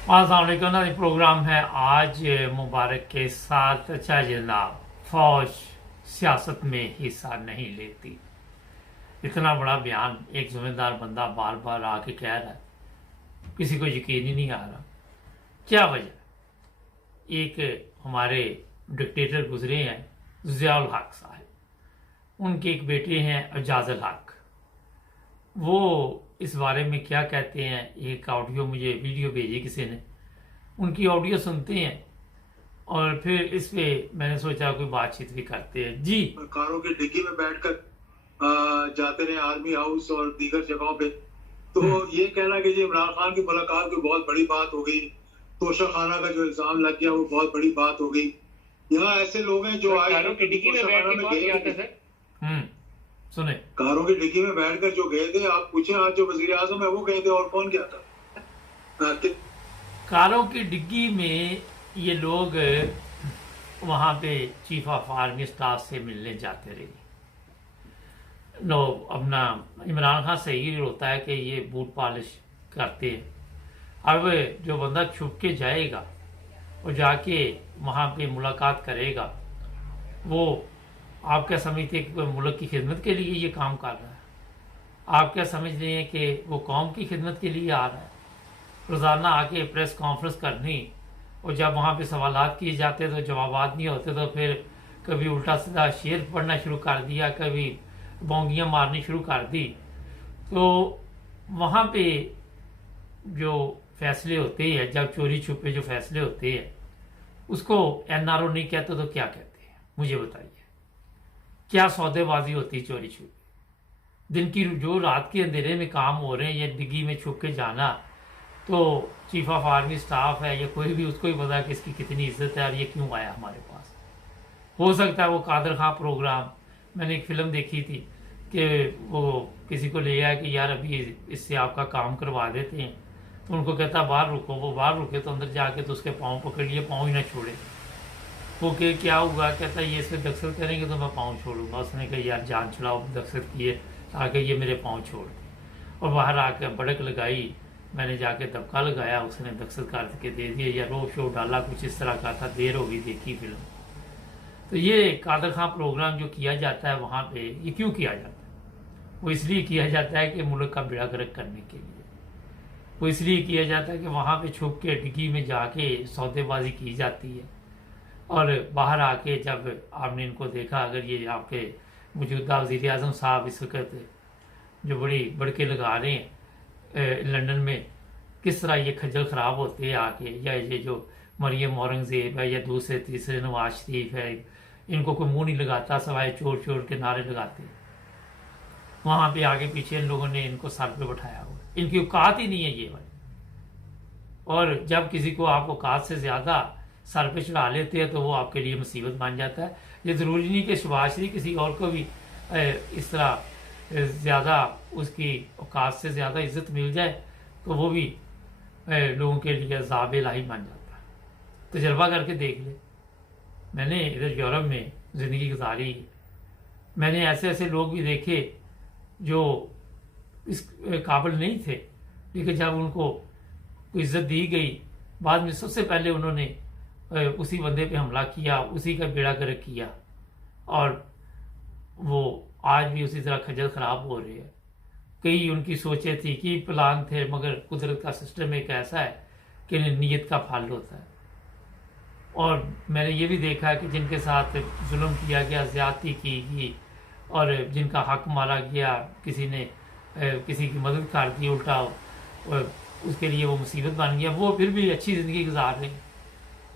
अस्सलाम वालेकुम। ये प्रोग्राम है आज मुबारक के साथ। अच्छा जनाब, फौज सियासत में हिस्सा नहीं लेती। इतना बड़ा बयान एक जिम्मेदार बंदा बार बार आके कह रहा है, किसी को यकीन ही नहीं आ रहा। क्या वजह? एक हमारे डिक्टेटर गुजरे हैं, ज़ियाउल हक साहब। उनके एक बेटे हैं एजाजुल हक। वो इस बारे में क्या कहते हैं, एक ऑडियो मुझे वीडियो भेजी किसी ने, उनकी ऑडियो सुनते हैं और फिर इस पे मैंने सोचा कोई बातचीत भी करते हैं। जी, कारों की डिग्गी में बैठकर जाते रहे आर्मी हाउस और दीगर जगहों पे। तो ये कहना कि जी इमरान खान की मुलाकात की बहुत बड़ी बात हो गई, तोशा खाना का जो इल्जाम लग गया वो बहुत बड़ी बात हो गई। यहाँ ऐसे लोग हैं जो आज कारों की डिग्गी में बैठ के कौन गया था सर? सुने, कारों की डिग्गी में बैठकर जो गए थे, आप पूछे आज जो वजीर आजम है वो गए थे और कौन गया था? कारों की डिग्गी में ये लोग वहाँ पे चीफ ऑफ आर्मी स्टाफ से मिलने जाते रहे। नो, अपना इमरान खान से ही होता है कि ये बूट पॉलिश करते हैं। अब जो बंदा छुप के जाएगा और जाके वहाँ पे मुलाकात करेगा, वो आप क्या समझते हैं कि कोई मुल्क की खिदमत के लिए ये काम कर रहा है? आप क्या समझ रहे हैं कि वो कौम की खिदमत के लिए आ रहा है? रोज़ाना आके प्रेस कॉन्फ्रेंस करनी, और जब वहाँ पे सवालात किए जाते तो जवाबात नहीं होते, तो फिर कभी उल्टा सीधा शेर पढ़ना शुरू कर दिया, कभी बोंगियाँ मारनी शुरू कर दी। तो वहाँ पे जो फैसले होते हैं, जब चोरी छुपे जो फैसले होते हैं, उसको एनआरओ नहीं कहते तो क्या कहते हैं? मुझे बताइए। क्या सौदेबाजी होती है चोरी छुपे? दिन की जो रात के अंधेरे में काम हो रहे हैं, या डिग्गी में छुप के जाना, तो चीफ ऑफ आर्मी स्टाफ है या कोई भी, उसको ही पता है कि इसकी कितनी इज्जत है और ये क्यों आया हमारे पास। हो सकता है वो कादर खां प्रोग्राम, मैंने एक फिल्म देखी थी कि वो किसी को ले आया कि यार अभी इससे आपका काम करवा देते हैं, तो उनको कहता बाहर रुको। वो बाहर रुके तो अंदर जाके तो उसके पाँव पकड़ लिए, पाँव ही ना छोड़े। वो कि क्या हुआ? कहता ये इससे दस्तखत करेंगे तो मैं पाँव छोड़ूंगा। उसने कहा यार जान छुड़ाओ, दस्तखत किए ताकि ये मेरे पाँव छोड़ दे। और बाहर आकर बड़क लगाई, मैंने जाके दबका लगाया, उसने दस्तखत करके दे दिया या रो शो डाला, कुछ इस तरह का था। देर हो गई देखी फिल्म। तो ये कादर खां प्रोग्राम जो किया जाता है वहाँ पे, ये क्यों किया जाता है? वो इसलिए किया जाता है कि मुल्क का बेड़ा गर्क करने के लिए। वो इसलिए किया जाता है कि वहाँ पे छुप के डिग्गी में जाके सौदेबाजी की जाती है, और बाहर आके जब आपने इनको देखा, अगर ये आपके मौजूदा वज़ीर आज़म साहब इस वक्त जो बड़ी बड़के लगा रहे हैं लंदन में, किस तरह ये खज्जल ख़राब होते हैं आके, या ये जो मरियम औरंगज़ेब है या दूसरे तीसरे नवाज शरीफ है, इनको कोई मुंह नहीं लगाता, सवाए चोर चोर के नारे लगाते। वहाँ पे आगे पीछे इन लोगों ने इनको सर पे बैठाया हुआ, इनकी औकात ही नहीं है ये वाली। और जब किसी को आप औकात से ज़्यादा सर पे चढ़ा लेते हैं तो वो आपके लिए मुसीबत बन जाता है। ये ज़रूरी नहीं कि शहबाज शरीफ किसी और को भी इस तरह ज़्यादा उसकी औकात से ज़्यादा इज्जत मिल जाए तो वो भी लोगों के लिए अज़ाब इलाही बन जाता है। तजर्बा करके देख ले। मैंने इधर यूरोप में ज़िंदगी गुजारी, मैंने ऐसे ऐसे लोग भी देखे जो इस काबिल नहीं थे, लेकिन जब उनको इज्जत दी गई, बाद में सबसे पहले उन्होंने उसी बंदे पे हमला किया, उसी का बेड़ा गर्क किया, और वो आज भी उसी तरह खज्जल ख़राब हो रहे हैं। कई उनकी सोचें थी, कि प्लान थे, मगर कुदरत का सिस्टम एक ऐसा है कि नीयत का फल होता है। और मैंने ये भी देखा कि जिनके साथ जुल्म किया गया, ज़्यादती की गई, और जिनका हक मारा गया, किसी ने किसी की मदद कर दी उल्टा, और उसके लिए वो मुसीबत बन गया, वो फिर भी अच्छी ज़िंदगी गुजार रहे हैं।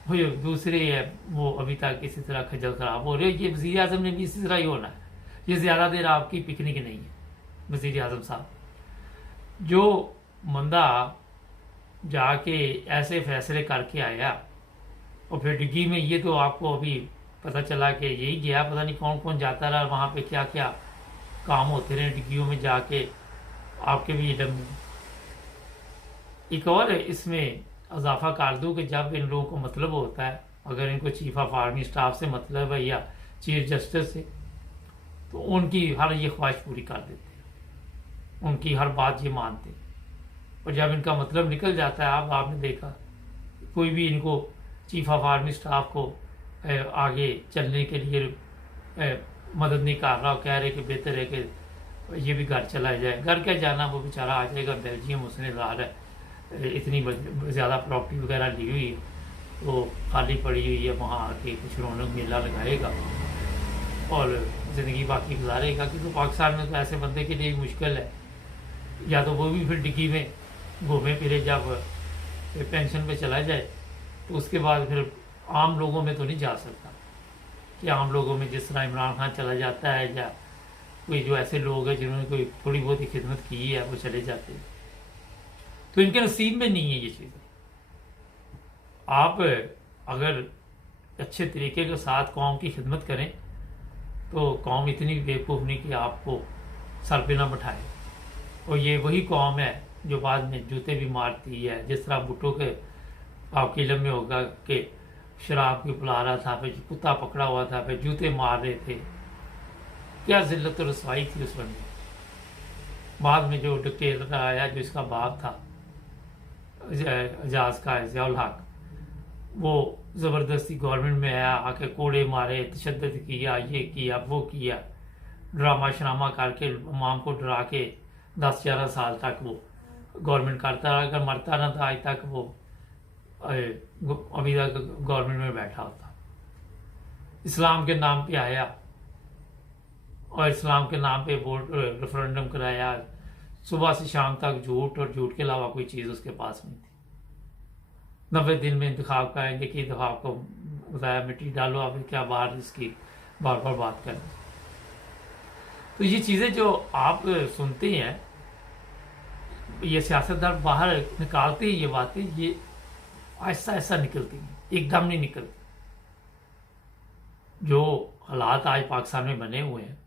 वो जो दूसरे है वो अभी तक इसी तरह खज्जल ख़राब हो रहे हैं। ये वज़ीर आज़म ने भी इसी तरह ही होना है। ये ज़्यादा देर आपकी पिकनिक नहीं है। वज़ीर आज़म साहब, जो बंदा जाके ऐसे फैसले करके आया और फिर डिग्गी में, ये तो आपको अभी पता चला कि यही गया, पता नहीं कौन कौन जाता रहा, वहाँ पे क्या क्या काम होते रहे डिग्गियों में जाके, आपके भी इलम में। एक और इसमें इजाफा कर दूँ कि जब इन लोगों को मतलब होता है, अगर इनको चीफ ऑफ आर्मी स्टाफ से मतलब है या चीफ जस्टिस से, तो उनकी हर ये ख्वाहिश पूरी कर देते हैं, उनकी हर बात ये मानते हैं। और जब इनका मतलब निकल जाता है, आपने देखा कोई भी इनको चीफ ऑफ आर्मी स्टाफ को आगे चलने के लिए मदद नहीं कर रहा, कह रहे कि बेहतर है कि ये भी घर चला जाए। घर क्या जाना, वो बेचारा आ जाएगा बेल्जियम, उसने ज़ाहिर है इतनी ज़्यादा प्रॉपर्टी वगैरह ली हुई है, तो खाली पड़ी हुई है, वहाँ आके कुछ रौनक मेला लगाएगा और ज़िंदगी बाकी गुजारेगा। क्योंकि पाकिस्तान में तो ऐसे बंदे के लिए मुश्किल है, या तो वो भी फिर डिग्गी में घूमे फिरे, जब पेंशन पे चला जाए तो उसके बाद फिर आम लोगों में तो नहीं जा सकता कि आम लोगों में जिस तरह इमरान खान चला जाता है, या कोई जो ऐसे लोग हैं जिन्होंने कोई थोड़ी बहुत ही खिदमत की है वो चले जाते हैं। तो इनके नसीब में नहीं है ये चीज़ें। आप अगर अच्छे तरीके के साथ कौम की खिदमत करें तो कौम इतनी बेवकूफ़ नहीं कि आपको सर पे ना बैठाए। और ये वही कौम है जो बाद में जूते भी मारती है। जिस तरह भुट्टो के आपके इलम में होगा कि शराब की पिला रहा था, फिर कुत्ता पकड़ा हुआ था, फिर जूते मार रहे थे। क्या जिल्लत और रसवाई थी उस बंदे। बाद में जो डिक्टेटर आया, जो इसका बाप था एजाज का ज़ियाउल हक, वो ज़बरदस्ती गवर्नमेंट में आया, आके कोड़े मारे, तशद्दुद किया, ये किया वो किया, ड्रामा शरामा करके इमाम को डरा के 10-11 साल तक वो गवर्नमेंट करता रहा। अगर मरता ना था आज तक वो अभी तक गवर्नमेंट में बैठा होता। इस्लाम के नाम पे आया और इस्लाम के नाम पे वोट रेफरेंडम कराया। सुबह से शाम तक झूठ, और झूठ के अलावा कोई चीज़ उसके पास नहीं थी। 90 दिन में इंतखाब करेंगे कि इंतखाब को बताया मिट्टी डालो, आप क्या बाहर इसकी बार बार बात करें। तो ये चीज़ें जो आप सुनते हैं, ये सियासतदान बाहर निकालते हैं ये बातें, ये आहिस्ता आहिस्ता निकलती हैं, एकदम नहीं निकलती। जो हालात आज पाकिस्तान में बने हुए हैं,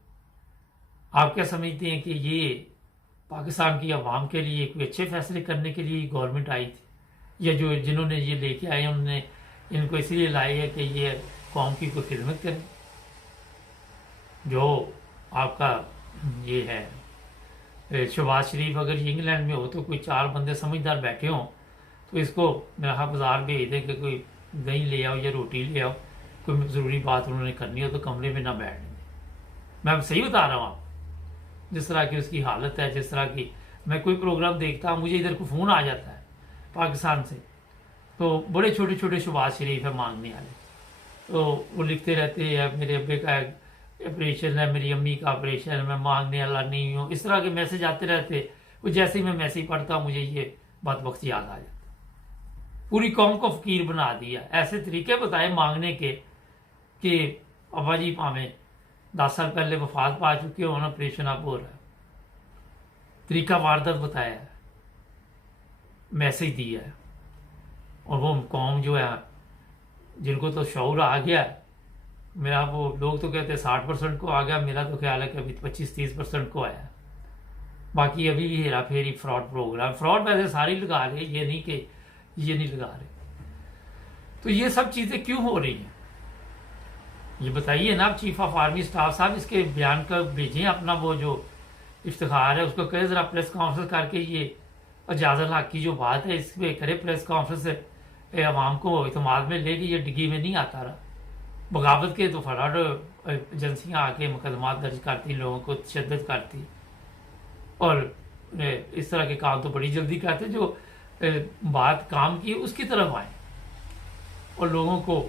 आप क्या समझते हैं कि ये पाकिस्तान की आवाम के लिए कोई अच्छे फैसले करने के लिए गवर्नमेंट आई थी, या जो जिन्होंने ये लेके आए उन्होंने इनको इसलिए लाए है कि ये कौम की कोई खिदमत करें? जो आपका ये है शहबाज शरीफ, अगर ये इंग्लैंड में हो तो कोई 4 बंदे समझदार बैठे हों तो इसको मेरा बाजार भेज दें कि कोई दही ले आओ या रोटी ले आओ, कोई ज़रूरी बात उन्होंने करनी हो तो कमरे में ना बैठने। मैं सही बता रहा हूँ आप, जिस तरह की उसकी हालत है, जिस तरह की मैं कोई प्रोग्राम देखता हूँ, मुझे इधर को फ़ोन आ जाता है पाकिस्तान से, तो बड़े छोटे छोटे शहबाज शरीफ है मांगने वाले, तो वो लिखते रहते हैं मेरे अब्बे का ऑपरेशन है, मेरी अम्मी का ऑपरेशन है, मैं मांगने वाला नहीं हूँ। इस तरह के मैसेज आते रहते। वो जैसे ही मैं मैसेज पढ़ता हूँ मुझे ये बात वक्त याद आ जाता। पूरी कौम को फकीर बना दिया। ऐसे तरीके बताए मांगने के कि अब्बा जी भावें 10 साल पहले वफात पा चुके हो, ऑपरेशन अब हो रहा है। तरीका वारदात बताया है, मैसेज दिया है। और वो कौम जो है जिनको तो शऊर आ गया है, मेरा वो लोग तो कहते हैं 60% को आ गया, मेरा तो ख्याल है कि अभी 25-30% को आया। बाकी अभी भी हेरा फेरी फ्रॉड प्रोग्राम, फ्रॉड वैसे सारी लगा रहे, ये नहीं कि ये नहीं लगा रहे। तो ये सब चीज़ें क्यों हो रही हैं ये बताइए ना। आप चीफ ऑफ आर्मी स्टाफ साहब इसके बयान कर भेजें, अपना वो जो इफ्तिखार है उसको करें ज़रा प्रेस कॉन्फ्रेंस करके, ये एजाज़ुल हक की जो बात है इस पर करे प्रेस कॉन्फ्रेंस से, आवाम को इतमाद में ले कि ये डिग्गी में नहीं आता रहा। बगावत के तो फराड एजेंसियाँ आके मुकदमा दर्ज करती, लोगों को तशद्दुद करती, और इस तरह के काम तो बड़ी जल्दी करते। जो बात काम की उसकी तरफ आए और लोगों को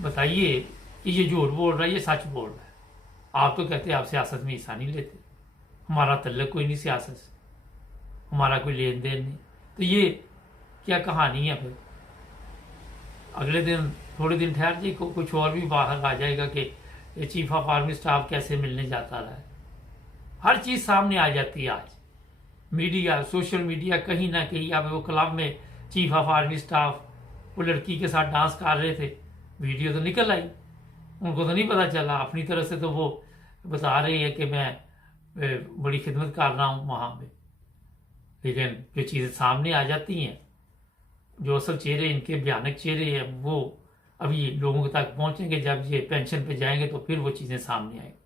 बताइए कि ये झूठ बोल रहा है, ये सच बोल रहा है। आप तो कहते हैं आप सियासत में हिस्सा नहीं लेते, हमारा तल्लुक कोई नहीं सियासत से, हमारा कोई लेन देन नहीं। तो ये क्या कहानी है? फिर अगले दिन थोड़े दिन ठहर जी कुछ और भी बाहर आ जाएगा कि चीफ ऑफ आर्मी स्टाफ कैसे मिलने जाता रहा है। हर चीज़ सामने आ जाती है आज। मीडिया, सोशल मीडिया कहीं ना कहीं। अब वो क्लब में चीफ ऑफ आर्मी स्टाफ वो लड़की के साथ डांस कर रहे थे, वीडियो तो निकल आई, उनको तो नहीं पता चला। अपनी तरह से तो वो बता रही है कि मैं बड़ी खिदमत कर रहा हूँ वहाँ पे, लेकिन जो चीज़ें सामने आ जाती हैं, जो असल चेहरे इनके भयानक चेहरे हैं, वो अभी लोगों तक पहुँचेंगे। जब ये पेंशन पे जाएंगे तो फिर वो चीज़ें सामने आएंगी।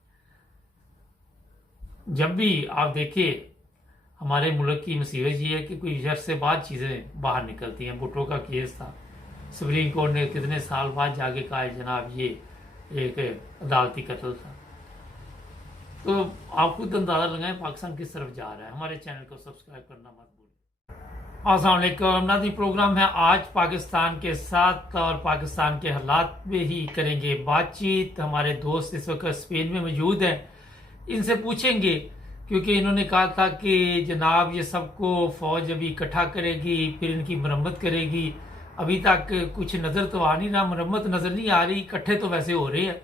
जब भी आप देखिए हमारे मुल्क की मुसीबत ये है कि कोई अर्से से बाद चीज़ें बाहर निकलती हैं। भुट्टो का केस था, सुप्रीम कोर्ट ने कितने साल बाद जाके कहा है जनाब ये एक अदालती कत्ल था। तो आप खुद अंदाजा लगाएं पाकिस्तान किस तरफ जा रहा है। हमारे चैनल को सब्सक्राइब करना मत भूलिए। अस्सलाम वालेकुम नाज़रीन, प्रोग्राम है आज पाकिस्तान के साथ और पाकिस्तान के हालात में ही करेंगे बातचीत। हमारे दोस्त इस वक्त स्पेन में मौजूद हैं, इनसे पूछेंगे क्योंकि इन्होंने कहा था कि जनाब ये सबको फौज अभी इकट्ठा करेगी फिर इनकी मरम्मत करेगी। अभी तक कुछ नज़र तो आ नहीं रहा, मरम्मत नज़र नहीं आ रही, इकट्ठे तो वैसे हो रहे हैं।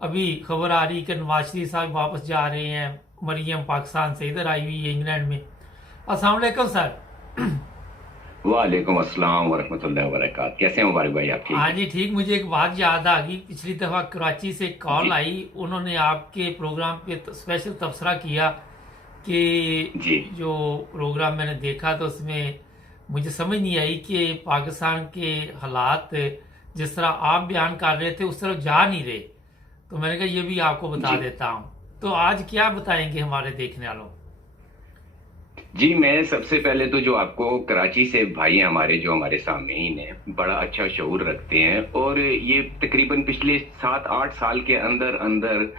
अभी खबर आ रही कि नवाज शरीफ साहब वापस जा रहे हैं, मरियम पाकिस्तान से इधर आई हुई है इंग्लैंड में। अस्सलाम वालेकुम सर। वालेकुम अस्सलाम वरहमतुल्लाहि वबरकात। कैसे हैं मुबारक भाई आपकी? हाँ जी ठीक। मुझे एक बात याद आ गई, पिछली दफा कराची से कॉल आई, उन्होंने आपके प्रोग्राम पे स्पेशल तबसरा किया कि जो प्रोग्राम मैंने देखा तो उसमें मुझे समझ नहीं आई कि पाकिस्तान के हालात जिस तरह आप बयान कर रहे थे उस तरफ जा नहीं रहे। तो मैंने कहा ये भी आपको बता देता हूँ। तो आज क्या बताएंगे हमारे देखने वालों? जी, मैं सबसे पहले तो जो आपको कराची से भाई हमारे जो हमारे सामने ही ने बड़ा अच्छा शऊर रखते हैं और ये तकरीबन पिछले 7-8 साल के अंदर अंदर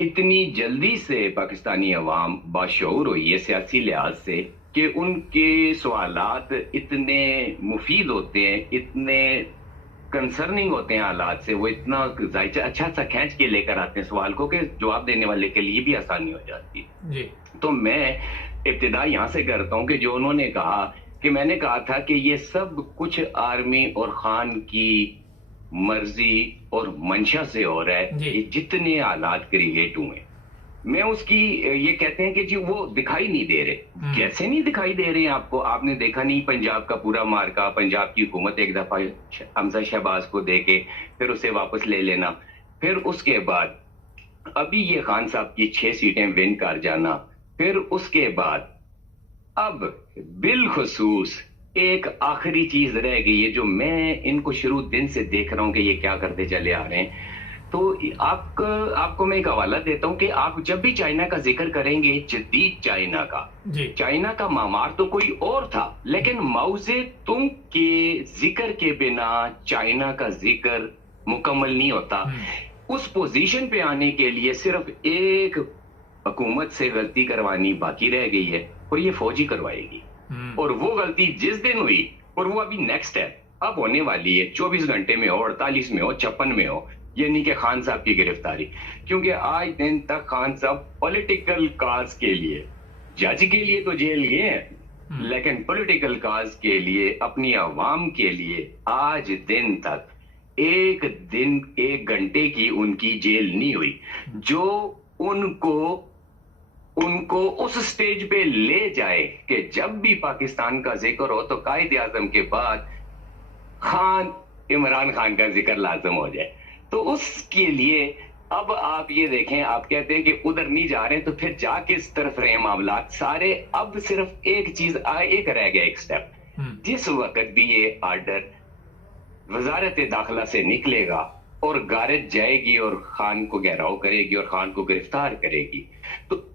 इतनी जल्दी से पाकिस्तानी अवाम बाशऊर हुई है सियासी लिहाज से कि उनके सवालात इतने मुफीद होते हैं, इतने कंसर्निंग होते हैं हालात से, वो इतना अच्छा सा खींच के लेकर आते हैं सवाल को कि जवाब देने वाले के लिए भी आसानी हो जाती है जी। तो मैं इब्तिदा यहाँ से करता हूँ कि जो उन्होंने कहा कि मैंने कहा था कि ये सब कुछ आर्मी और खान की मर्जी और मंशा से हो रहा है। ये जितने हालात क्रिएट हुए, मैं उसकी ये कहते हैं कि जी वो दिखाई नहीं दे रहे। कैसे नहीं दिखाई दे रहे हैं आपको? आपने देखा नहीं पंजाब का पूरा मार्का, पंजाब की हुकूमत एक दफा हमजा शहबाज को दे के फिर उसे वापस ले लेना, फिर उसके बाद अभी ये खान साहब की 6 सीटें विन कर जाना, फिर उसके बाद अब बिलखुसूस एक आखिरी चीज रह गई है जो मैं इनको शुरू दिन से देख रहा हूं कि ये क्या करते चले आ रहे हैं। तो आपको मैं एक हवाला देता हूं कि आप जब भी चाइना का जिक्र करेंगे, जदीद चाइना का मामार तो कोई और था, लेकिन माओ ज़ेडुंग के जिक्र के बिना चाइना का जिक्र मुकम्मल नहीं होता। उस पोजीशन पे आने के लिए सिर्फ एक हुकूमत से गलती करवानी बाकी रह गई है और ये फौज ही करवाएगी। और वो गलती जिस दिन हुई, और वो अभी नेक्स्ट है, अब होने वाली है, 24 घंटे में हो, 48 में हो, 56 में हो, ये नहीं कि खान साहब की गिरफ्तारी। क्योंकि आज दिन तक खान साहब पॉलिटिकल काज के लिए, जज के लिए तो जेल गए हैं, लेकिन पॉलिटिकल काज के लिए, अपनी आवाम के लिए आज दिन तक एक घंटे की उनकी जेल नहीं हुई, जो उनको उस स्टेज पे ले जाए कि जब भी पाकिस्तान का जिक्र हो तो कायद आजम के बाद इमरान खान का जिक्र लाजम हो जाए। तो उसके लिए अब आप ये देखें, आप कहते हैं कि उधर नहीं जा रहे हैं, तो फिर जा किस तरफ रहे मामला सारे। अब सिर्फ एक चीज एक रह गया, एक स्टेप। जिस वक्त भी ये आर्डर वजारत दाखिला से निकलेगा और गारद जाएगी और खान को घेराव करेगी और खान को गिरफ्तार करेगी, तो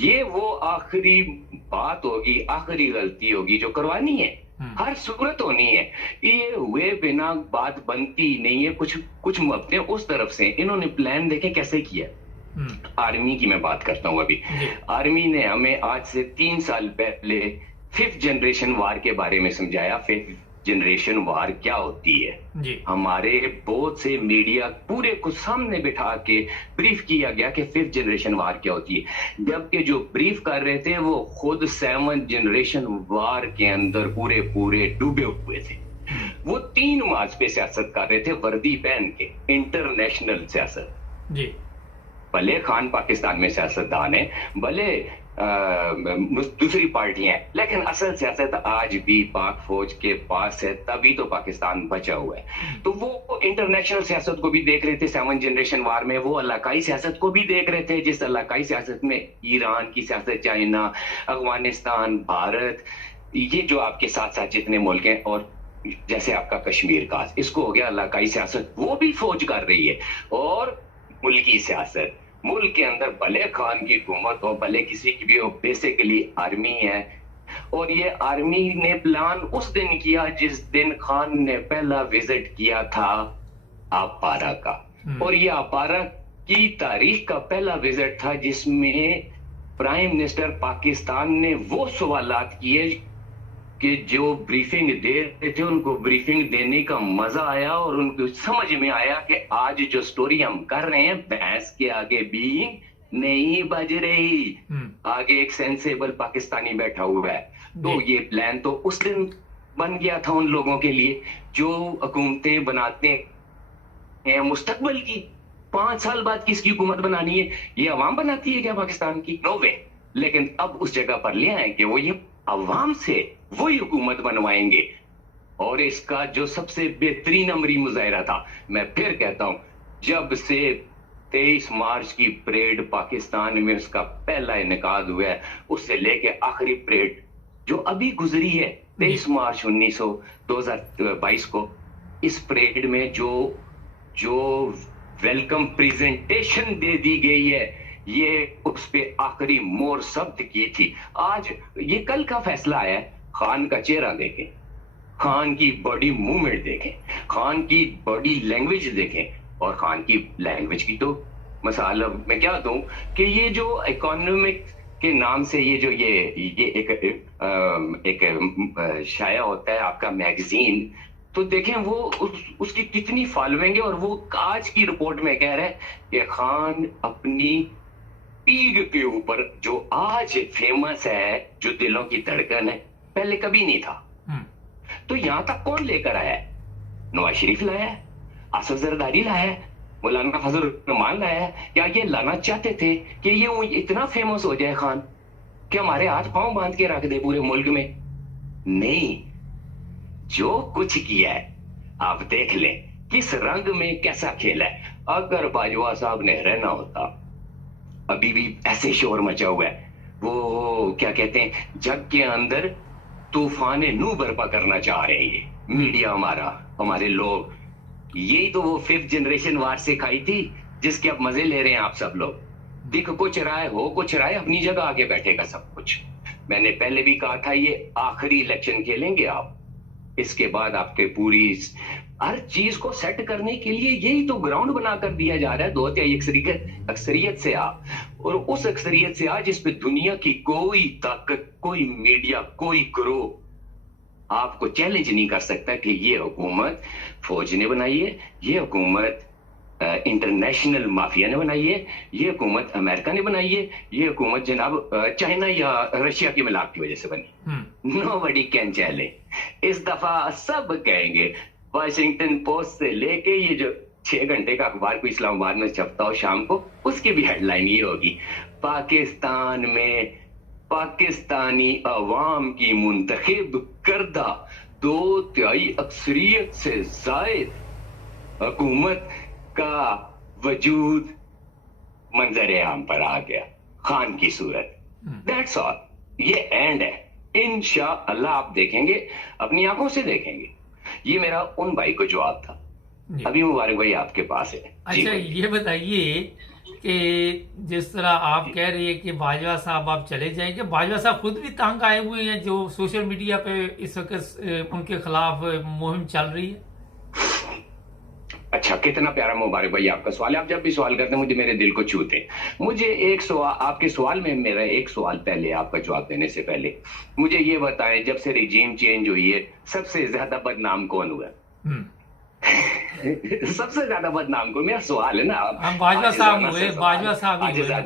ये वो आखिरी बात होगी, आखिरी गलती होगी जो करवानी है, हर सूरत होनी है। ये हुए बिना बात बनती नहीं है। कुछ मुद्दे उस तरफ से इन्होंने प्लान देखे कैसे किया। आर्मी की मैं बात करता हूं। अभी आर्मी ने हमें आज से 3 साल पहले 5th जनरेशन वार के बारे में समझाया। 5th जनरेशन वार क्या होती है। हमारे बहुत से मीडिया पूरे को सामने बिठा के ब्रीफ किया गया कि 5th जनरेशन वार क्या होती है, जबकि जो ब्रीफ कर रहे थे वो खुद 7th जनरेशन वार के अंदर पूरे डूबे हुए थे। वो 3 मार्च पे सियासत कर रहे थे, वर्दी पहन के, इंटरनेशनल सियासत। भले खान पाकिस्तान में सियासतदान है, भले दूसरी पार्टियां, लेकिन असल सियासत आज भी पाक फौज के पास है, तभी तो पाकिस्तान बचा हुआ है। तो वो इंटरनेशनल सियासत को भी देख रहे थे 7th जनरेशन वार में, वो इलाकाई सियासत को भी देख रहे थे, जिस इलाकाई सियासत में ईरान की सियासत, चाइना, अफगानिस्तान, भारत, ये जो आपके साथ साथ जितने मुल्क हैं, और जैसे आपका कश्मीर का, इसको हो गया इलाकाई सियासत, वो भी फौज कर रही है। और मुल्की सियासत, मुल्क के अंदर भले खान की हुकूमत हो, भले किसी की भी हो, बेसिकली आर्मी है। और ये आर्मी ने प्लान उस दिन किया जिस दिन खान ने पहला विजिट किया था अपारा का। और ये अपारा की तारीख का पहला विजिट था जिसमें प्राइम मिनिस्टर पाकिस्तान ने वो सवालात किए कि जो ब्रीफिंग दे रहे थे उनको ब्रीफिंग देने का मजा आया और उनको समझ में आया कि आज जो स्टोरी हम कर रहे हैं भैंस के आगे बीन नहीं बज रही, आगे एक सेंसेबल पाकिस्तानी बैठा हुआ है। तो ये प्लान तो उस दिन बन गया था उन लोगों के लिए जो हुकूमतें बनाते हैं मुस्तकबिल की। 5 साल बाद किसकी हुकूमत बनानी है? ये अवाम बनाती है क्या पाकिस्तान की? नो वे। लेकिन अब उस जगह पर ले आए कि वो ये अवाम से वही हुकूमत बनवाएंगे। और इसका जो सबसे बेहतरीन अमरी मुजाहिरा था, मैं फिर कहता हूं, जब से 23 मार्च की परेड पाकिस्तान में उसका पहला इनेकाद हुआ है, उससे लेके आखिरी परेड जो अभी गुजरी है 23 मार्च 2022 को, इस परेड में जो वेलकम प्रेजेंटेशन दे दी गई है, ये उस पे आखिरी मोर शब्द की थी। आज ये कल का फैसला आया है, खान का चेहरा देखें, खान की बॉडी मूवमेंट देखें, खान की बॉडी लैंग्वेज देखें। और खान की लैंग्वेज की तो मिसाल मैं क्या दूं कि ये जो इकोनॉमिक के नाम से ये जो ये एक शाया होता है आपका मैगजीन, तो देखें वो उसकी कितनी फॉलोइंग है। और वो आज की रिपोर्ट में कह रहा है कि खान अपनी पीग के ऊपर जो आज फेमस है, जो दिलों की धड़कन है, पहले कभी नहीं था। तो यहां तक कौन लेकर आया है? नवाज शरीफ लाया है, आसिफ जरदारी लाया है, मौलाना फजल रहमान लाया है। क्या ये लाना चाहते थे कि ये इतना फेमस हो जाए खान कि हमारे हाथ पांव बांध के रख दे पूरे मुल्क में? नहीं, जो कुछ किया है आप देख लें, किस रंग में कैसा खेला है। अगर बाजवा साहब ने रहना होता, अभी भी ऐसे शोर मचा हुआ है, वो क्या कहते हैं, जग के अंदर तूफान नू बर्पा करना चाह रहे हैं मीडिया हमारे लोग। यही तो वो 5th जनरेशन वार से खाई थी जिसके अब मजे ले रहे हैं आप सब लोग। दिख कुछ रहा है, हो कुछ रहा है, अपनी जगह आके बैठेगा सब कुछ। मैंने पहले भी कहा था ये आखिरी इलेक्शन खेलेंगे आप, इसके बाद आपके पूरी हर चीज को सेट करने के लिए यही तो ग्राउंड बनाकर दिया जा रहा है। 2/3 अक्सरियत से आ, और उस अक्सरियत से आ जिस पे दुनिया की कोई ताकत, कोई मीडिया, कोई ग्रोह आपको चैलेंज नहीं कर सकता कि ये हुकूमत फौज ने बनाई है, ये हुकूमत इंटरनेशनल माफिया ने बनाई है, ये हुकूमत अमेरिका ने बनाई है, ये हुकूमत जनाब चाइना या रशिया की मिलाप की वजह से बनी। Nobody can challenge. इस दफा सब कहेंगे, वाशिंगटन पोस्ट से लेके ये जो 6 घंटे का अखबार को इस्लामाबाद में छपता हो शाम को, उसकी भी हेडलाइन ये होगी, पाकिस्तान में पाकिस्तानी अवाम की मुंतखब करदा 2/3 अक्सरियत से जायद हुकूमत का वजूद मंजर आम पर आ गया खान की सूरत। That's all. ये एंड है। इंशाअल्लाह आप देखेंगे, अपनी आंखों से देखेंगे। ये मेरा उन भाई को जवाब था। अभी मुबारक भाई आपके पास है। अच्छा, ये बताइए कि जिस तरह आप कह रही है कि बाजवा साहब आप चले जाएंगे, बाजवा साहब खुद भी तंग आए हुए हैं जो सोशल मीडिया पे इस वक्त उनके खिलाफ मुहिम चल रही है। अच्छा, कितना प्यारा मुबारक भाई आपका सवाल है। आप जब भी सवाल करते हैं मुझे मेरे दिल को छूते। मुझे एक सवाल, आपके सवाल में मेरा एक सवाल पहले, आपका जवाब देने से पहले मुझे ये बताएं, जब से रिजीम चेंज हुई है सबसे ज्यादा बदनाम कौन हुआ? सबसे ज्यादा बदनाम कौन? मेरा सवाल है ना। बाजवा साहब हुए, बाजवा साहब ही हुए।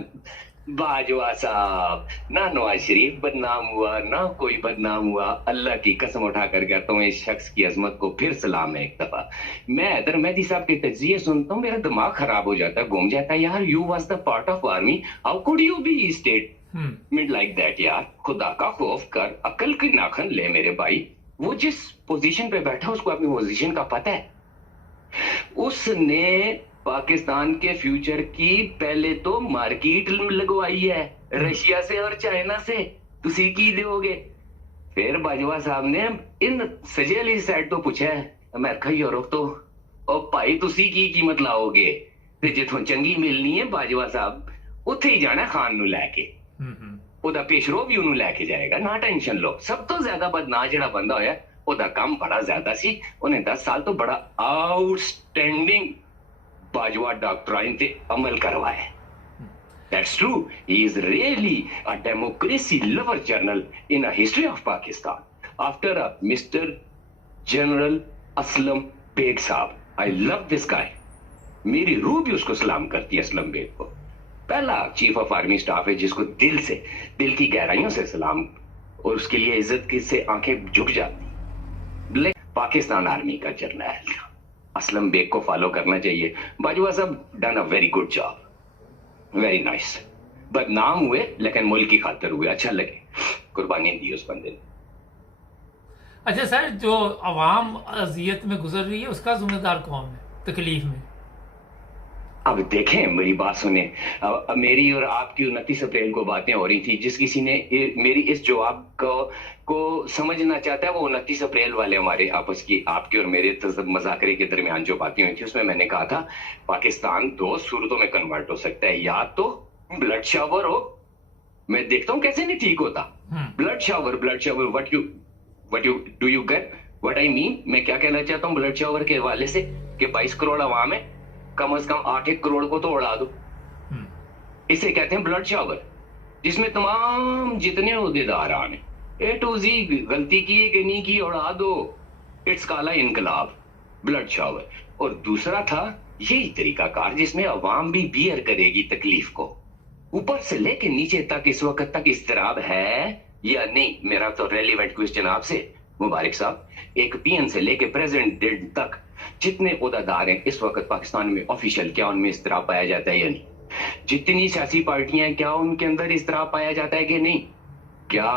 बाजवा साहब, ना नवाज शरीफ बदनाम हुआ, ना कोई बदनाम हुआ। अल्लाह की कसम उठाकर कहता हूँ इस शख्स की अजमत को फिर सलाम है। एक दफा मैं हैदर मेहदी साहब के तजिए सुनता हूँ, मेरा दिमाग खराब हो जाता है, घूम जाता है। यार, you was the part of army, how could you be statement like that? यार, खुदा का खौफ कर, अकल की नाखन ले मेरे भाई। वो जिस पोजीशन पे बैठा उसको अपनी पोजीशन का पता है। उसने पाकिस्तान के फ्यूचर की पहले तो मार्केट लगवाई है रशिया से और चाइना से, तुसी की दोगे। फिर बाजवा साहब ने इन सजेली साइड तो पूछा है अमेरिका यूरोप तो, और भाई तुसी की कीमत लाओगे? ਤੇ ਜਿੱਥੋਂ ਚੰਗੀ ਮਿਲਣੀ ਹੈ ਬਾਜਵਾ ਸਾਹਿਬ ਉੱਥੇ ਹੀ ਜਾਣਾ ਖਾਨ ਨੂੰ ਲੈ ਕੇ। ਉਹਦਾ ਪੇਸ਼ਰੋ ਵੀ ਉਹਨੂੰ ਲੈ ਕੇ ਜਾਏਗਾ, ਨਾ ਟੈਨਸ਼ਨ ਲਓ। ਸਭ ਤੋਂ ਜ਼ਿਆਦਾ ਬਦਨਾਮ ਜਿਹੜਾ ਬੰਦਾ ਹੋਇਆ ਉਹਦਾ ਕੰਮ ਬੜਾ ਜ਼ਿਆਦਾ ਸੀ, ਉਹਨੇ 10 ਸਾਲ ਤੋਂ ਬੜਾ ਆਊਟਸਟੈਂਡਿੰਗ ਬਾਜਵਾ ਡਾਕਟਰਾइन ਤੇ ਅਮਲ ਕਰਵਾਇਆ। That's true. He is really a democracy lover general in a history of Pakistan. After Mr. General Aslam Beg Saab. I love this guy. मेरी रूह भी उसको सलाम करती है असलम बेग को। पहला चीफ ऑफ आर्मी स्टाफ है जिसको दिल की गहराइयों से सलाम और उसके लिए इज्जत से आंखें झुक जाती। पाकिस्तान आर्मी का जर्नल असलम बेग को फॉलो करना चाहिए। बाजवा साहब done a very good job, very nice. बदनाम हुए लेकिन मुल्क की खातिर हुए, अच्छा लगे, कुर्बानी दी उस बंदे ने। अच्छा सर, जो अवाम अजियत में गुजर रही है उसका जिम्मेदार कौन है तकलीफ में? अब देखें, मेरी बात सुने। मेरी और आपकी 29 अप्रैल को बातें हो रही थी, जिस किसी ने मेरी इस जवाब को समझना चाहता है वो 29 अप्रैल वाले हमारे आपस की आपके और मेरे मजाकरे के दरमियान जो बातें हुई थी उसमें मैंने कहा था पाकिस्तान 2 सूरतों में कन्वर्ट हो सकता है। या तो ब्लड शावर हो, मैं देखता हूं कैसे नहीं ठीक होता। Blood shower what you do you get what I mean? मैं क्या कहना चाहता हूं ब्लड शावर के हवाले से कि 22 करोड़ अवाम है, कम से कम 8 करोड़ को तो उड़ा दो। इसे कहते हैं ब्लड शावर, जिसमें तमाम जितने ओहदेदार आने A to Z गलती की कि नहीं की उड़ा दो। इट्स काला इनकलाब, ब्लड शावर। और दूसरा था यही तरीकाकार जिसमें अवाम भी बियर करेगी तकलीफ को, ऊपर से लेके नीचे तक इस वक्त तक इस्तराब है या नहीं। मेरा तो रेलिवेंट क्वेश्चन आपसे मुबारक साहब, एक पीएन से लेके प्रेजेंट डेट तक जितने ओहदेदार हैं इस वक्त पाकिस्तान में ऑफिशियल, क्या उनमें इस्तराब पाया जाता है या नहीं? जितनी सियासी पार्टियां हैं क्या उनके अंदर इस्तराब पाया जाता है कि नहीं? क्या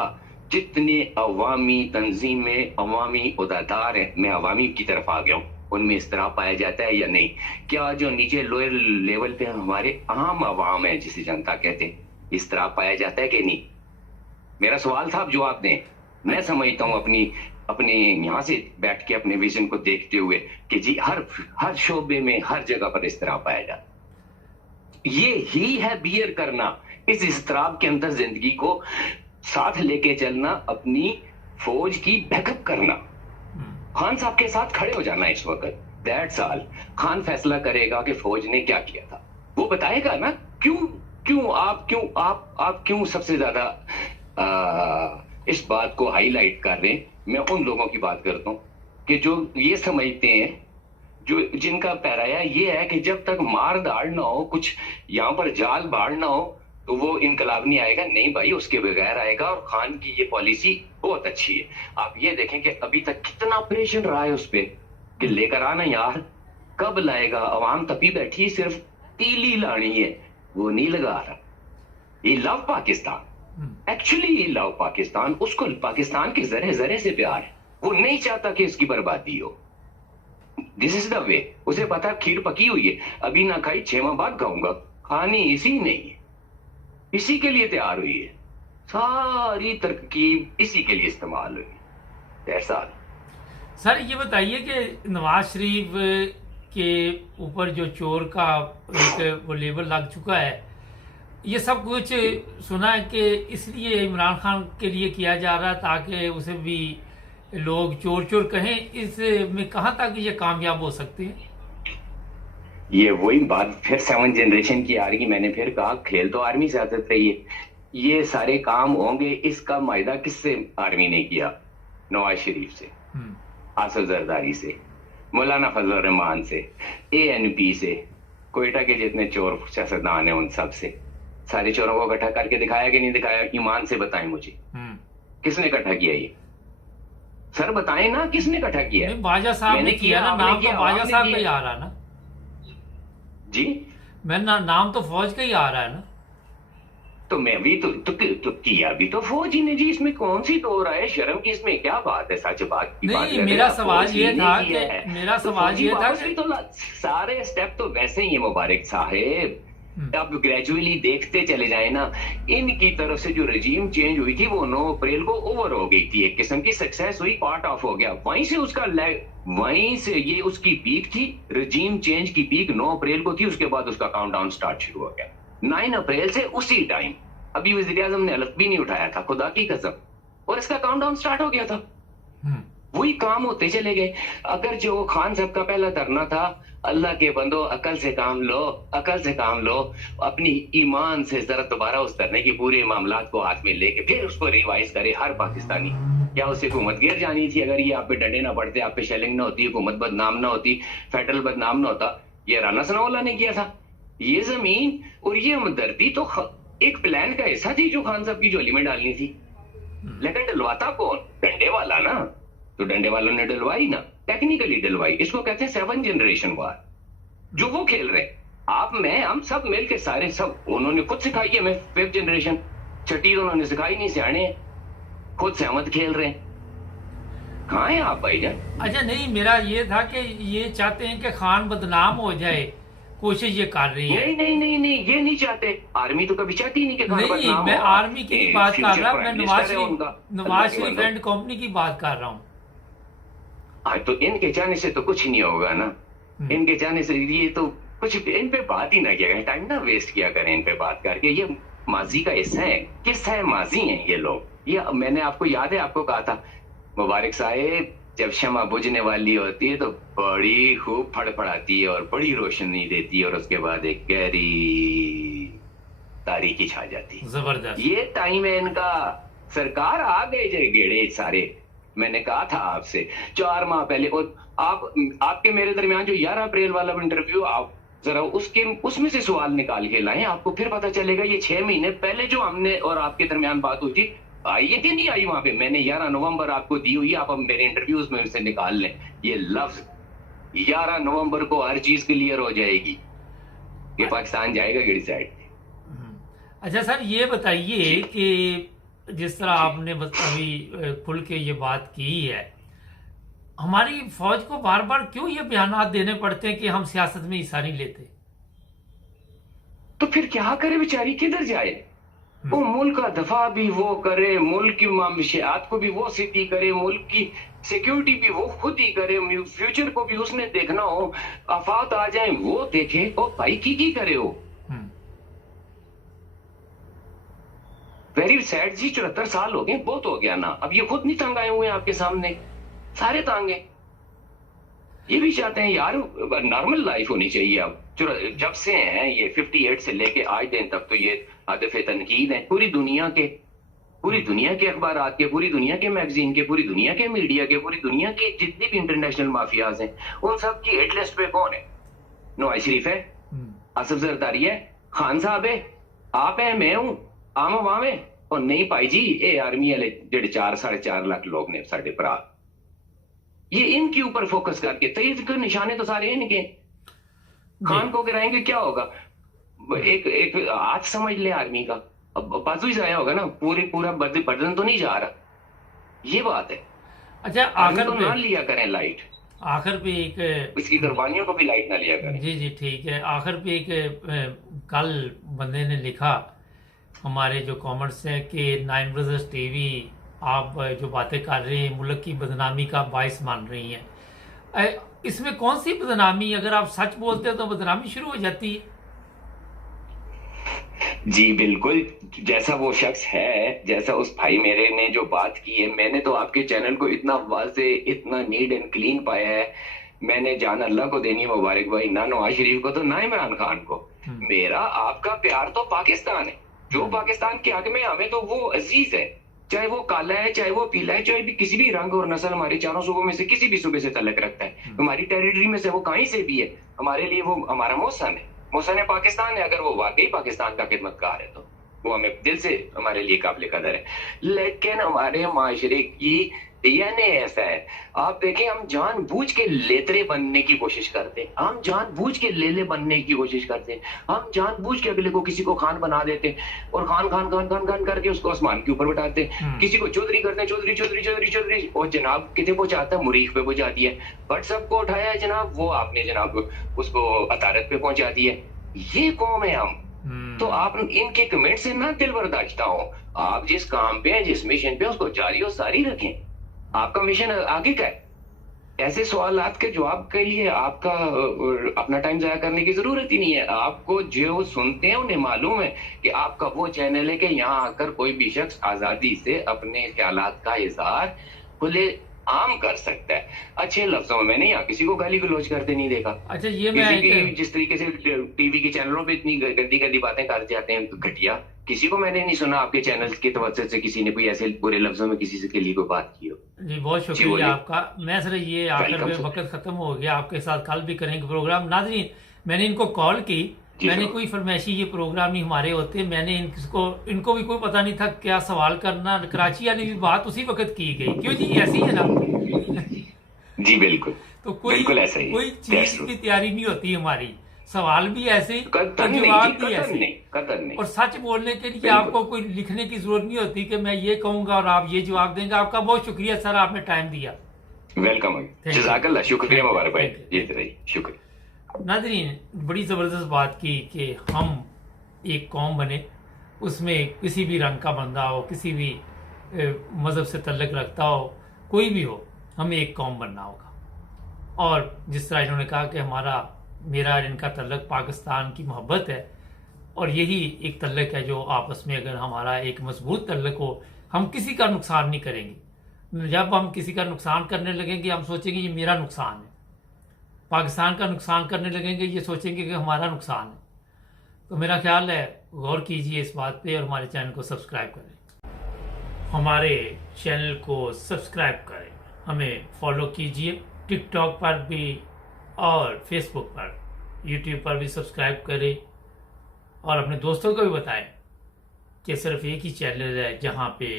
जितने अवामी तंजीमें अवामी ओहदेदार हैं, मैं अवामी की तरफ आ गया हूं, उनमें इस्तराब पाया जाता है या नहीं? क्या जो नीचे लोअर लेवल पे हमारे आम अवाम है जिसे जनता कहते हैं, इस्तराब पाया जाता है कि नहीं? मेरा सवाल था, आप जवाब दें। मैं समझता हूं अपने यहां से बैठ के अपने विजन को देखते हुए कि जी हर शोबे में हर जगह पर इस्तराब पाया जाता। ये ही है बियर करना, इस इस्तराब के अंदर जिंदगी को साथ लेके चलना, अपनी फौज की बैकअप करना। खान साहब के साथ खड़े हो जाना इस वक्त, दैट्स ऑल। खान फैसला करेगा कि फौज ने क्या किया था, वो बताएगा ना। आप क्यों सबसे ज्यादा इस बात को हाईलाइट कर रहे हैं? मैं उन लोगों की बात करता हूं कि जो ये समझते हैं, जिनका पैराया ये है कि जब तक मार दाड़ ना हो, कुछ यहां पर जाल बाढ़ ना हो, तो वो इनकलाब नहीं आएगा। नहीं भाई, उसके बगैर आएगा। और खान की ये पॉलिसी बहुत अच्छी है। आप ये देखें कि अभी तक कितना प्रेशर रहा है उस पर कि लेकर आना यार, कब लाएगा? अवाम तपी बैठी, सिर्फ तीली लानी है, वो नहीं लगा रहा। ये लव पाकिस्तान, एक्चुअली ये लव पाकिस्तान, उसको पाकिस्तान के जरे जरे से प्यार है। वो नहीं चाहता कि इसकी बर्बादी हो। This is the way. उसे पता खीर पकी हुई है, अभी ना खाई 6 माह बाद खाऊंगा। खानी इसी नहीं है, इसी के लिए तैयार हुई है, सारी तरकीब इसी के लिए इस्तेमाल हुई है। सर ये बताइए कि नवाज शरीफ के ऊपर जो चोर का एक वो लेबल लग चुका है, ये सब कुछ सुना है कि इसलिए इमरान खान के लिए किया जा रहा है ताकि उसे भी लोग चोर चोर कहें। इसमें कहां तक ये कामयाब हो सकते हैं? ये वही बात फिर 7 जनरेशन की आ रही। मैंने फिर कहा खेल तो आर्मी से आदत रही है, ये सारे काम होंगे। इसका मायदा किससे आर्मी ने किया? नवाज शरीफ से, आसिफ जरदारी से, मौलाना फजल रहमान से, ANP से, कोयटा के जितने चोर सियासतदान हैं उन सब से। सारे चोरों को इकट्ठा करके दिखाया कि नहीं दिखाया? ईमान से बताएं मुझे, किसने इकट्ठा किया ये? सर बताएं ना, किसने इकट्ठा किया? बाजा साहब ने किया ना, नाम तो बाजा साहब का ही आ रहा ना जी। मैं नाम तो फौज का ही आ रहा है ना। तो मैं भी तो किया भी तो फौज ही ने जी। इसमें कौन सी तो रहा है? शर्म की इसमें क्या बात है? सच बात की बात नहीं, मेरा सवाल ये था कि तो सारे स्टेप तो वैसे ही है मुबारक साहेब। आप ग्रेजुअली देखते चले जाए ना, इनकी तरफ से जो रजीम चेंज हुई थी वो 9 अप्रैल को ओवर हो गई थी, एक किस्म की सक्सेस हुई, पार्ट ऑफ हो गया, वहीं से उसका वहीं से ये उसकी पीक थी, रजीम चेंज की पीक 9 अप्रैल को थी, उसके बाद उसका काउंटडाउन स्टार्ट शुरू हो गया 9 अप्रैल से। उसी टाइम अभी वज़ीर आज़म ने अलग भी नहीं उठाया था, खुदा की कसम, और इसका काउंटडाउन स्टार्ट हो गया था। वही काम होते चले गए। अगर जो खान साहब का पहला धरना था, अल्लाह के बंदो अकल से काम लो, अकल से काम लो, अपनी ईमान से जरा दोबारा उस धरने की पूरे मामलात को हाथ में लेके फिर उसको रिवाइज करे हर पाकिस्तानी। क्या उससे हुकूमत गिर जानी थी अगर ये आप पे डंडे ना पड़ते, आप पे शेलिंग ना होती, हुकूमत बदनाम ना होती, फेडरल बदनाम ना होता? ये राना सनाउल्लाह ने किया था। ये जमीन और ये हमदर्दी तो एक प्लान का हिस्सा थी जो खान साहब की झोली में डालनी थी, लेकिन डलवाता कौन? डंडे वाला ना। तो डंडे वालों ने डलवाई ना, टेक्निकली डलवाई। इसको कहते हैं 7 जनरेशन वार, जो वो खेल रहे हैं। आप, मैं, हम सब मिलके सारे सब, उन्होंने खुद सिखाई है, मैं 5th जनरेशन, छठी तो उन्होंने सिखाई नहीं, सियाने खुद सहमत खेल रहे हैं। कहाँ हैं आप भाईजान? अच्छा नहीं, मेरा ये था कि ये चाहते हैं कि खान बदनाम हो जाए, कोशिश ये कर रही है। नहीं, ये नहीं चाहते। आर्मी तो कभी चाहती नहीं कि खान नहीं, बदनाम मैं हो। आर्मी की नहीं बात कर रहा, मैं नवाज अल्लाह के शरीफ एंड कंपनी की बात कर रहा हूँ। तो इनके जाने से तो कुछ नहीं होगा ना, इनके जाने से ये तो कुछ, इन पे बात ही ना किया करें, टाइम ना वेस्ट किया करें इन पे बात करके। ये माजी का हिस्सा है, किस्सा है, माजी हैं ये लोग। ये मैंने आपको याद है, आपको कहा था मुबारक साहेब, जब शमा बुझने वाली होती है तो बड़ी खूब फड़फड़ाती है और बड़ी रोशनी देती है, और उसके बाद एक गहरी तारीकी छा जाती है। जबरदस्त, ये टाइम है इनका। सरकार आ गए जे गेड़े सारे। मैंने कहा था आपसे 4 माह पहले, और आपके मेरे दरमियान जो 11 अप्रैल वाला इंटरव्यू, आप जरा उसमें से सवाल निकाल के लाएं, आपको फिर पता चलेगा ये 6 महीने पहले जो हमने और आपके दरमियान बात हुई थी, आई थी नहीं आई वहां पे। मैंने 11 नवंबर आपको दी हुई, आप अब मेरे इंटरव्यूज में से निकाल लें ये लफ्ज। 11 नवंबर को हर चीज क्लियर हो जाएगी कि पाकिस्तान जाएगा किस साइड। अच्छा सर, ये बताइए कि जिस तरह आपने अभी खुल के ये बात की है, हमारी फौज को बार बार क्यों ये बयानात देने पड़ते हैं कि हम सियासत में हिस्सा नहीं लेते? तो फिर क्या करे बेचारी, किधर जाए? वो मुल्क का दफा भी वो करे, मुल्क की मामशियात को भी वो सिद्धि करे, मुल्क की सिक्योरिटी भी वो खुद ही करे, फ्यूचर को भी उसने देखना हो, आफात आ जाए वो देखे, ओ भाई की करे हो। वेरी सैड जी, 74 साल हो गए, बहुत हो गया ना। अब ये खुद नहीं तंग आए हुए हैं आपके सामने, सारे तंग हैं। ये भी चाहते हैं यार नॉर्मल लाइफ होनी चाहिए। अब जब से हैं ये 58 से लेके आज दिन तक, तो ये हदफ तनकीद है पूरी दुनिया के अखबारात के, पूरी दुनिया के मैगजीन के, पूरी दुनिया के मीडिया के, पूरी दुनिया के जितनी भी इंटरनेशनल माफियाज हैं, उन सब की हिट लिस्ट पे कौन है? नवाज शरीफ है, आसिफ जरदारी है, खान साहब है, आप है, मैं हूं, आम अवाम है। और नहीं भाई जी, ये आर्मी वाले जेडे 4-4.5 लाख लोग ने साढ़े भरा, ये इनके ऊपर फोकस करके तईद के निशाने तो सारे इनके। खान को गिराएंगे क्या होगा? एक हाथ समझ ले आर्मी का, अब बाजू ही जाया होगा ना, पूरा बदन तो नहीं जा रहा, ये बात है। अच्छा, आखिर तो ना लिया करें लाइट, आखिर पे एक इसकी कुर्बानियों को भी लाइट ना लिया करें। जी ठीक है। आखिर पे एक कल बंदे ने लिखा हमारे जो कमेंट्स हैं कि 9 ब्रदर्स टीवी आप जो बातें कर रहे हैं मुल्क की बदनामी का बायस मान रही हैं। इसमें कौन सी बदनामी? अगर आप सच बोलते हैं तो बदनामी शुरू हो जाती है। जी बिल्कुल, जैसा वो शख्स है, जैसा उस भाई मेरे ने जो बात की है, मैंने तो आपके चैनल को इतना वाज़े, इतना नीट एंड क्लीन पाया है। मैंने जान अल्लाह को देनी मुबारक भाई, ना नवाज शरीफ को तो ना इमरान खान को। मेरा आपका प्यार तो पाकिस्तान है, जो पाकिस्तान के हक में हमें तो वो अजीज है, चाहे वो काला है, चाहे वो पीला है, चाहे भी किसी भी रंग और नस्ल हमारे चारों सूबों में से किसी भी सूबे से तल्लुक रखता है, हमारी टेरिटरी में से वो कहीं से भी है, हमारे लिए वो हमारा मौसम है, मौसम पाकिस्तान है। अगर वो वाकई पाकिस्तान का खिदमतगार है तो वो हमें दिल से हमारे लिए काबिल कदर है। लेकिन हमारे माशरे की डीएनए ऐसा है, आप देखें, हम जानबूझ के लेतरे बनने की कोशिश करते हैं, हम जानबूझ के लेले बनने की कोशिश करते हैं, हम जानबूझ के अगले को किसी को खान बना देते हैं और खान खान खान खान खान करके उसको आसमान के ऊपर बैठाते हैं। किसी को चौधरी करते हैं, चौधरी चौधरी चौधरी चौधरी, और जनाब कितने पहुंचाता है? मुरीख पे पहुंचा दिया। बट सबको उठाया है जनाब, वो आपने जनाब उसको अतारत पे पहुंचा दिया। ये कौम है हम, तो आप इनके कमेंट से ना दिल बर्दाश्त हो। आप जिस काम पे हैं, जिस मिशन पे, उसको जारी और सारी रखें। आपका मिशन आगे का है। ऐसे सवालात के जवाब के लिए आपका अपना टाइम जाया करने की जरूरत ही नहीं है। आपको जो सुनते हैं उन्हें मालूम है कि आपका वो चैनल है कि यहाँ आकर कोई भी शख्स आजादी से अपने ख्यालात का इजहार खुले आम कर सकता है। अच्छे लफ्जों में मैंने यहाँ किसी को गाली गलौज करते नहीं देखा। अच्छा, ये किसी की जिस तरीके से टीवी के चैनलों पे इतनी गंदी गंदी बातें कर जाते हैं घटिया, किसी को मैंने नहीं सुना आपके चैनल के तवज्जो से किसी ने कोई ऐसे बुरे लफ्जों में किसी से के लिए कोई बात की हो। जी, बहुत शुक्रिया आपका। मैं सर ये आखिर में वक्त खत्म हो गया, आपके साथ कल भी करेंगे प्रोग्राम। नाज़रीन, मैंने इनको कॉल की, मैंने कोई फरमाइशी ये प्रोग्राम नहीं हमारे होते, मैंने इनको भी कोई पता नहीं था क्या सवाल करना। कराची वाली भी बात उसी वक्त की गई, क्यों जी, ऐसी है ना। जी बिल्कुल। तो कोई ऐसा ही कोई चीज की तैयारी नहीं होती हमारी, सवाल भी ऐसे जवाब भी ऐसे। और सच बोलने के लिए आपको कोई लिखने की जरूरत नहीं होती कि मैं ये कहूंगा और आप ये जवाब देंगे। आपका बहुत शुक्रिया सर, आपने टाइम दिया। वेलकम, जज़ाकल्लाह, शुक्रिया मुबारक भाई, जी शुक्रिया। नाज़रीन, बड़ी ज़बरदस्त बात की कि हम एक कौम बने, उसमें किसी भी रंग का बंदा हो, किसी भी मज़हब से तल्लुक़ रखता हो, कोई भी हो, हमें एक कौम बनना होगा। और जिस तरह इन्होंने कहा कि मेरा इनका तल्लुक़ पाकिस्तान की मोहब्बत है, और यही एक तल्लुक़ है जो आपस में अगर हमारा एक मजबूत तल्लुक़ हो, हम किसी का नुकसान नहीं करेंगे। जब हम किसी का नुकसान करने लगेंगे, हम सोचेंगे ये मेरा नुकसान है। पाकिस्तान का नुकसान करने लगेंगे, ये सोचेंगे कि हमारा नुकसान है। तो मेरा ख्याल है गौर कीजिए इस बात पे और हमारे चैनल को सब्सक्राइब करें। हमारे चैनल को सब्सक्राइब करें, हमें फॉलो कीजिए टिकटॉक पर भी और फेसबुक पर, यूट्यूब पर भी सब्सक्राइब करें। और अपने दोस्तों को भी बताएं कि सिर्फ एक ही चैनल है जहां पे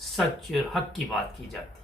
सच और हक की बात की जाती है।